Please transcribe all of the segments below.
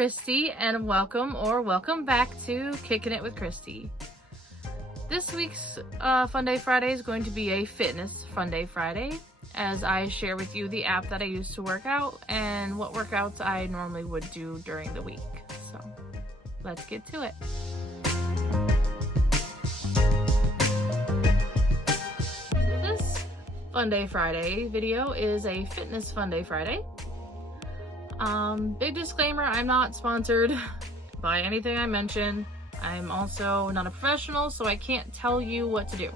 Christy, and welcome back to Kicking It with Christy. This week's Fun Day Friday is going to be a fitness Fun Day Friday, as I share with you the app that I use to work out and what workouts I normally would do during the week. So let's get to it. This Fun Day Friday video is a fitness Fun Day Friday. Big disclaimer, I'm not sponsored by anything I mention. I'm also not a professional, so I can't tell you what to do.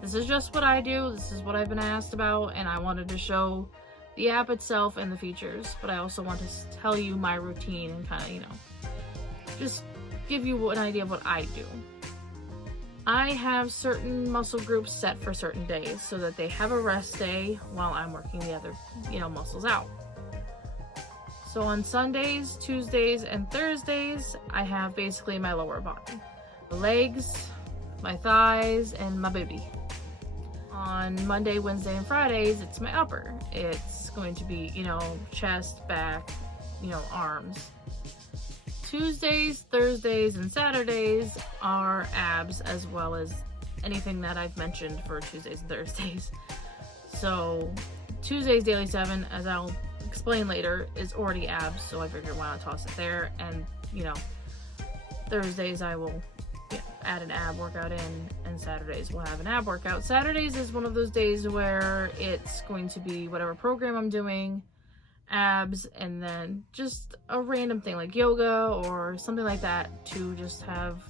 This is just what I do, this is what I've been asked about, and I wanted to show the app itself and the features, but I also want to tell you my routine and kind of, just give you an idea of what I do. I have certain muscle groups set for certain days so that they have a rest day while I'm working the other, muscles out. So on Sundays, Tuesdays, and Thursdays, I have basically my lower body. The legs, my thighs, and my booty. On Monday, Wednesday, and Fridays, it's my upper. It's going to be, chest, back, arms. Tuesdays, Thursdays, and Saturdays are abs, as well as anything that I've mentioned for Tuesdays and Thursdays. So Tuesdays Daily 7, as I'll explain later, is already abs, so I figured why not toss it there. And Thursdays I will add an ab workout in, and Saturdays we'll have an ab workout. Saturdays is one of those days where it's going to be whatever program I'm doing, abs, and then just a random thing like yoga or something like that to just have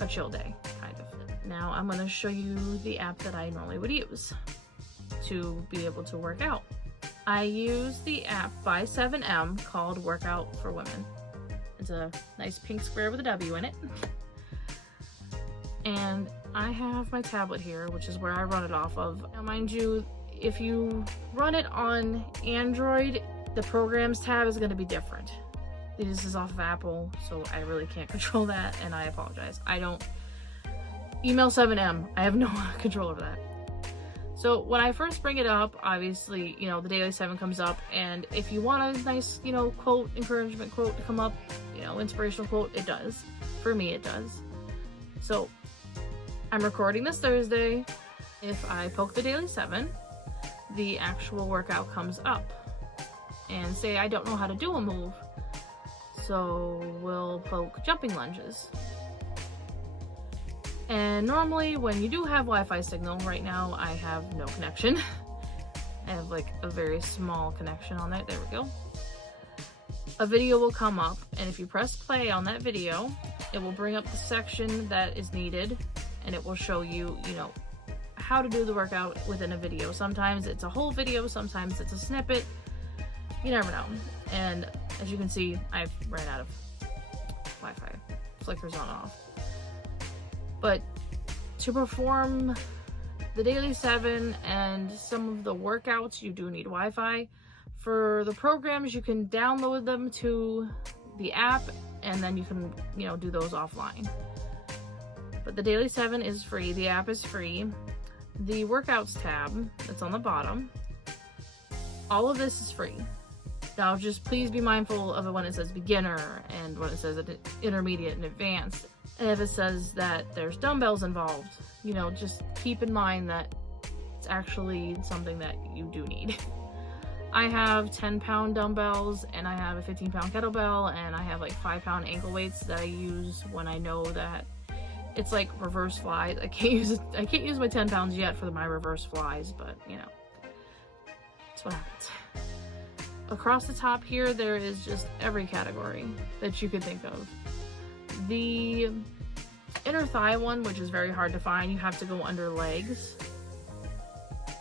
a chill day, kind of. Now I'm going to show you the app that I normally would use to be able to work out. I use the app by 7M called Workout for Women. It's a nice pink square with a W in it. And I have my tablet here, which is where I run it off of. Now mind you, if you run it on Android, the Programs tab is going to be different. This is off of Apple, so I really can't control that, and I apologize. I don't email 7M. I have no control over that. So when I first bring it up, obviously, the Daily 7 comes up, and if you want a nice, quote, encouragement quote to come up, inspirational quote, it does. For me, it does. So I'm recording this Thursday. If I poke the Daily 7, the actual workout comes up. And say I don't know how to do a move, so we'll poke jumping lunges. And normally when you do have Wi-Fi signal, right now I have no connection. I have a very small connection on that. There we go. A video will come up, and if you press play on that video, it will bring up the section that is needed, and it will show you, how to do the workout within a video. Sometimes it's a whole video, sometimes it's a snippet. You never know. And as you can see, I've ran out of Wi-Fi. Flickers on and off. But to perform the Daily 7 and some of the workouts, you do need Wi-Fi. For the programs, you can download them to the app, and then you can, do those offline. But the Daily 7 is free. The app is free. The Workouts tab that's on the bottom, all of this is free. Now, just please be mindful of it when it says beginner and when it says intermediate and advanced. And if it says that there's dumbbells involved, just keep in mind that it's actually something that you do need. I have 10-pound dumbbells, and I have a 15-pound kettlebell, and I have 5-pound ankle weights that I use when I know that it's like reverse flies. I can't use my 10 pounds yet for my reverse flies, but that's what happens. Across the top here, there is just every category that you could think of. The inner thigh one, which is very hard to find, you have to go under legs.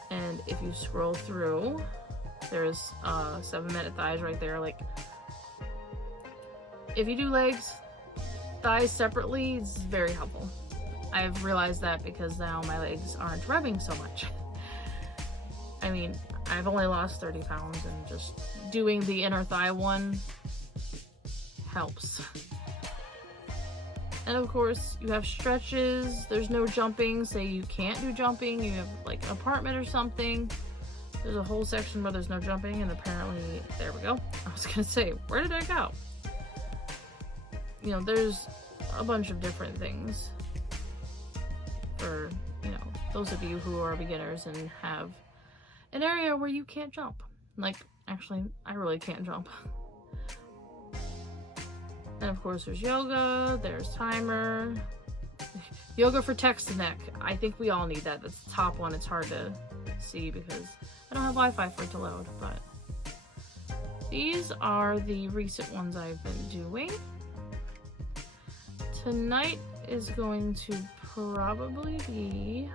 And if you scroll through, there's 7-minute thighs right there. If you do legs, thighs separately, it's very helpful. I've realized that because now my legs aren't rubbing so much. I mean, I've only lost 30 pounds, and just doing the inner thigh one helps. And of course, you have stretches. There's no jumping. Say you can't do jumping, you have an apartment or something, there's a whole section where there's no jumping, and apparently, there we go. I was gonna say, where did I go? you know, there's a bunch of different things for, you know, those of you who are beginners and have an area where you can't jump. Like, actually, I really can't jump. And of course there's yoga, there's timer. Yoga for text to neck. I think we all need that. That's the top one. It's hard to see because I don't have Wi-Fi for it to load, but these are the recent ones I've been doing. Tonight is going to probably be,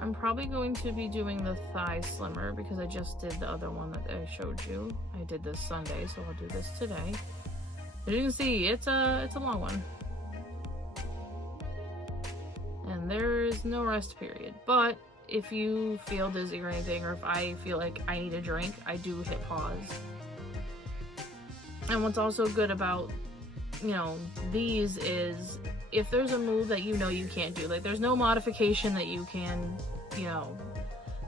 I'm probably going to be doing the thigh slimmer because I just did the other one that I showed you. I did this Sunday, so I'll do this today. As you can see, it's a long one. And there's no rest period. But if you feel dizzy or anything, or if I feel like I need a drink, I do hit pause. And what's also good about, you know, these is if there's a move that you know you can't do, like there's no modification that you can, you know,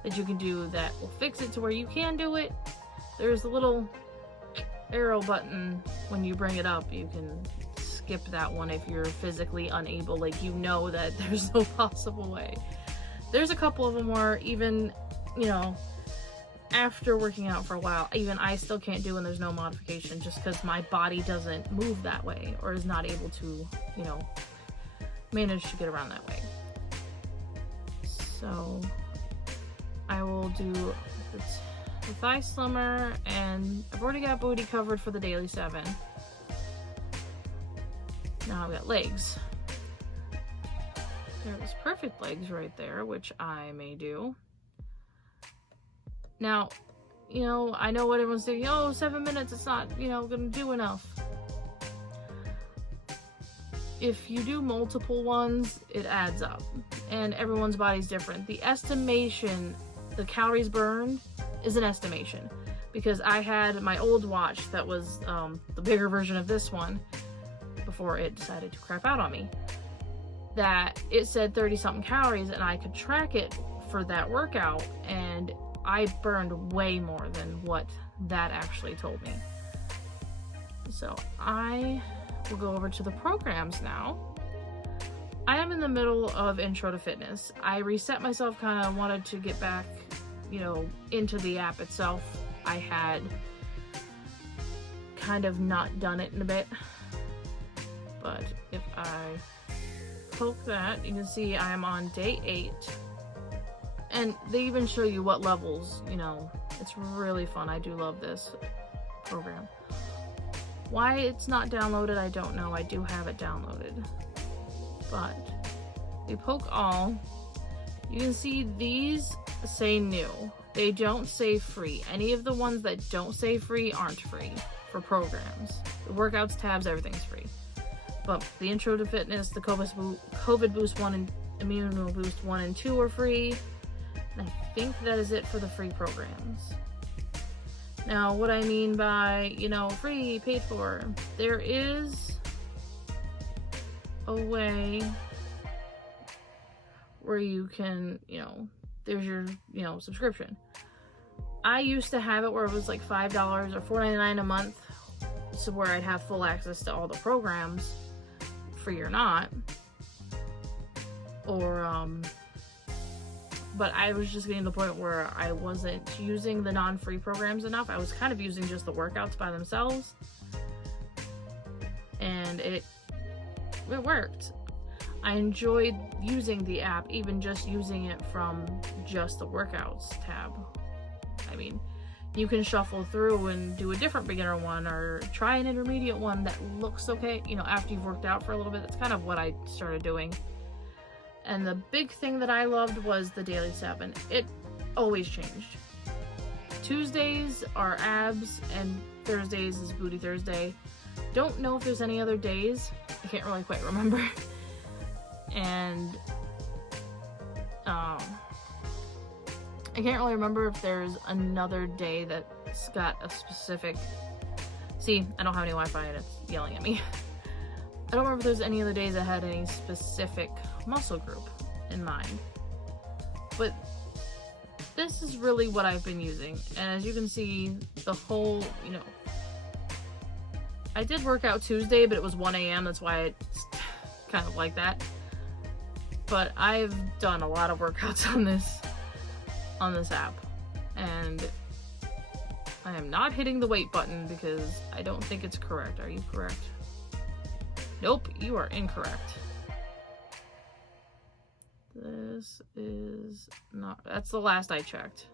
that you can do that will fix it to where you can do it. There's a little arrow button when you bring it up. You can skip that one if you're physically unable, like you know that there's no possible way. There's a couple of them where even, you know, after working out for a while, even I still can't do when there's no modification, just because my body doesn't move that way or is not able to, you know, manage to get around that way. So I will do the thigh slimmer, and I've already got booty covered for the daily 7. Now I've got legs. There's perfect legs right there, which I may do. Now, you know, I know what everyone's thinking, oh, 7 minutes, it's not, you know, gonna do enough. If you do multiple ones, it adds up. And everyone's body's different. The estimation, the calories burned, is an estimation. Because I had my old watch that was the bigger version of this one, before it decided to crap out on me, that it said 30-something calories, and I could track it for that workout, and I burned way more than what that actually told me. So I will go over to the programs now. I am in the middle of Intro to Fitness. I reset myself, kind of wanted to get back, you know, into the app itself. I had kind of not done it in a bit. But if I poke that, you can see I'm on day 8. And they even show you what levels, you know, it's really fun. I do love this program. Why it's not downloaded, I don't know. I do have it downloaded. But we poke all. You can see these say new. They don't say free. Any of the ones that don't say free aren't free for programs. The workouts tabs, everything's free. But the Intro to Fitness, the COVID Boost 1 and Immuno Boost 1 and 2 are free. And I think that is it for the free programs. Now, what I mean by, you know, free, paid for, there is a way where you can, you know, there's your, you know, subscription. I used to have it where it was like $5 or $4.99 a month, so where I'd have full access to all the programs, free or not. Or, but I was just getting to the point where I wasn't using the non-free programs enough. I was kind of using just the workouts by themselves. And it worked. I enjoyed using the app, even just using it from just the workouts tab. I mean, you can shuffle through and do a different beginner one or try an intermediate one that looks okay, you know, after you've worked out for a little bit. That's kind of what I started doing. And the big thing that I loved was the daily 7. It always changed. Tuesdays are abs and Thursdays is booty Thursday. Don't know if there's any other days. I can't really quite remember. And I can't really remember if there's another day that's got a specific... See, I don't have any Wi-Fi and it's yelling at me. I don't remember if there's any other days that had any specific muscle group in mind. But this is really what I've been using. And as you can see, the whole, you know, I did work out Tuesday, but it was 1 a.m. That's why it's kind of like that. But I've done a lot of workouts on this app, and I am not hitting the wait button because I don't think it's correct. Are you correct? Nope, you are incorrect. This is not, that's the last I checked.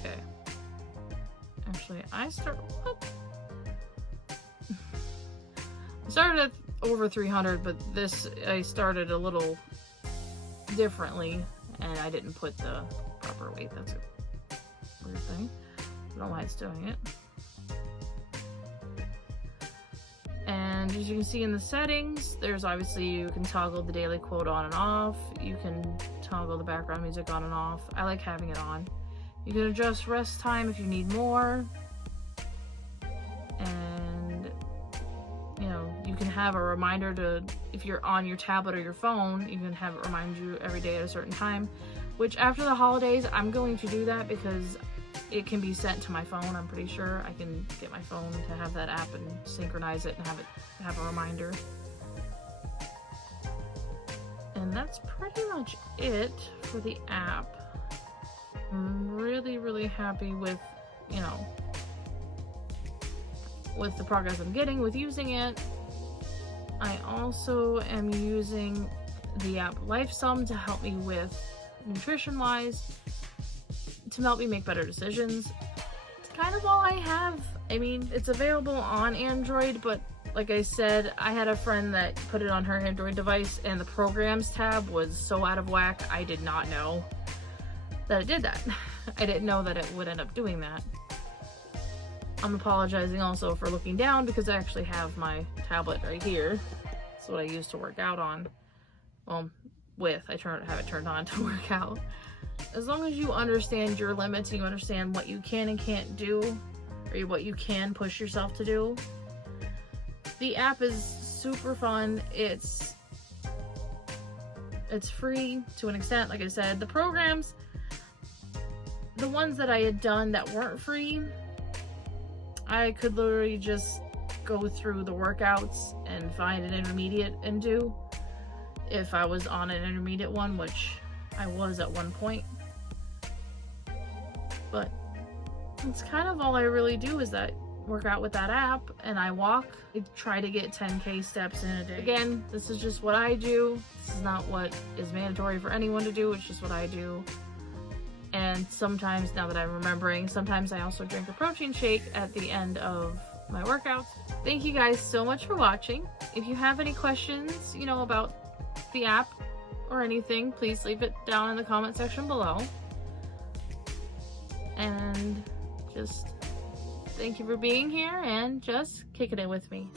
Okay. Actually, I started at over 300, but this, I started a little differently, and I didn't put the proper weight. That's a weird thing. I don't know why it's doing it. And as you can see in the settings, there's obviously, you can toggle the daily quote on and off. You can toggle the background music on and off. I like having it on. You can adjust rest time if you need more. And, you know, you can have a reminder to, if you're on your tablet or your phone, you can have it remind you every day at a certain time. Which after the holidays, I'm going to do that because it can be sent to my phone. I'm pretty sure I can get my phone to have that app and synchronize it and have a reminder. And that's pretty much it for the app. I'm really happy with, you know, with the progress I'm getting with using it. I also am using the app LifeSum to help me with nutrition wise, to help me make better decisions. It's kind of all I have. I mean, it's available on Android, but like I said, I had a friend that put it on her Android device and the programs tab was so out of whack, I did not know that it did that. I didn't know that it would end up doing that. I'm apologizing also for looking down because I actually have my tablet right here. That's what I use to work out on. Well, I have it turned on to work out. As long as you understand your limits, you understand what you can and can't do, or what you can push yourself to do. The app is super fun. It's free to an extent, like I said. The programs, the ones that I had done that weren't free, I could literally just go through the workouts and find an intermediate and do, if I was on an intermediate one, which I was at one point. But it's kind of all I really do is that work out with that app, and I walk. I try to get 10K steps in a day. Again, this is just what I do. This is not what is mandatory for anyone to do. It's just what I do. And sometimes, now that I'm remembering, sometimes I also drink a protein shake at the end of my workouts. Thank you guys so much for watching. If you have any questions, you know, about the app or anything, please leave it down in the comment section below. And just thank you for being here and just kicking it with me.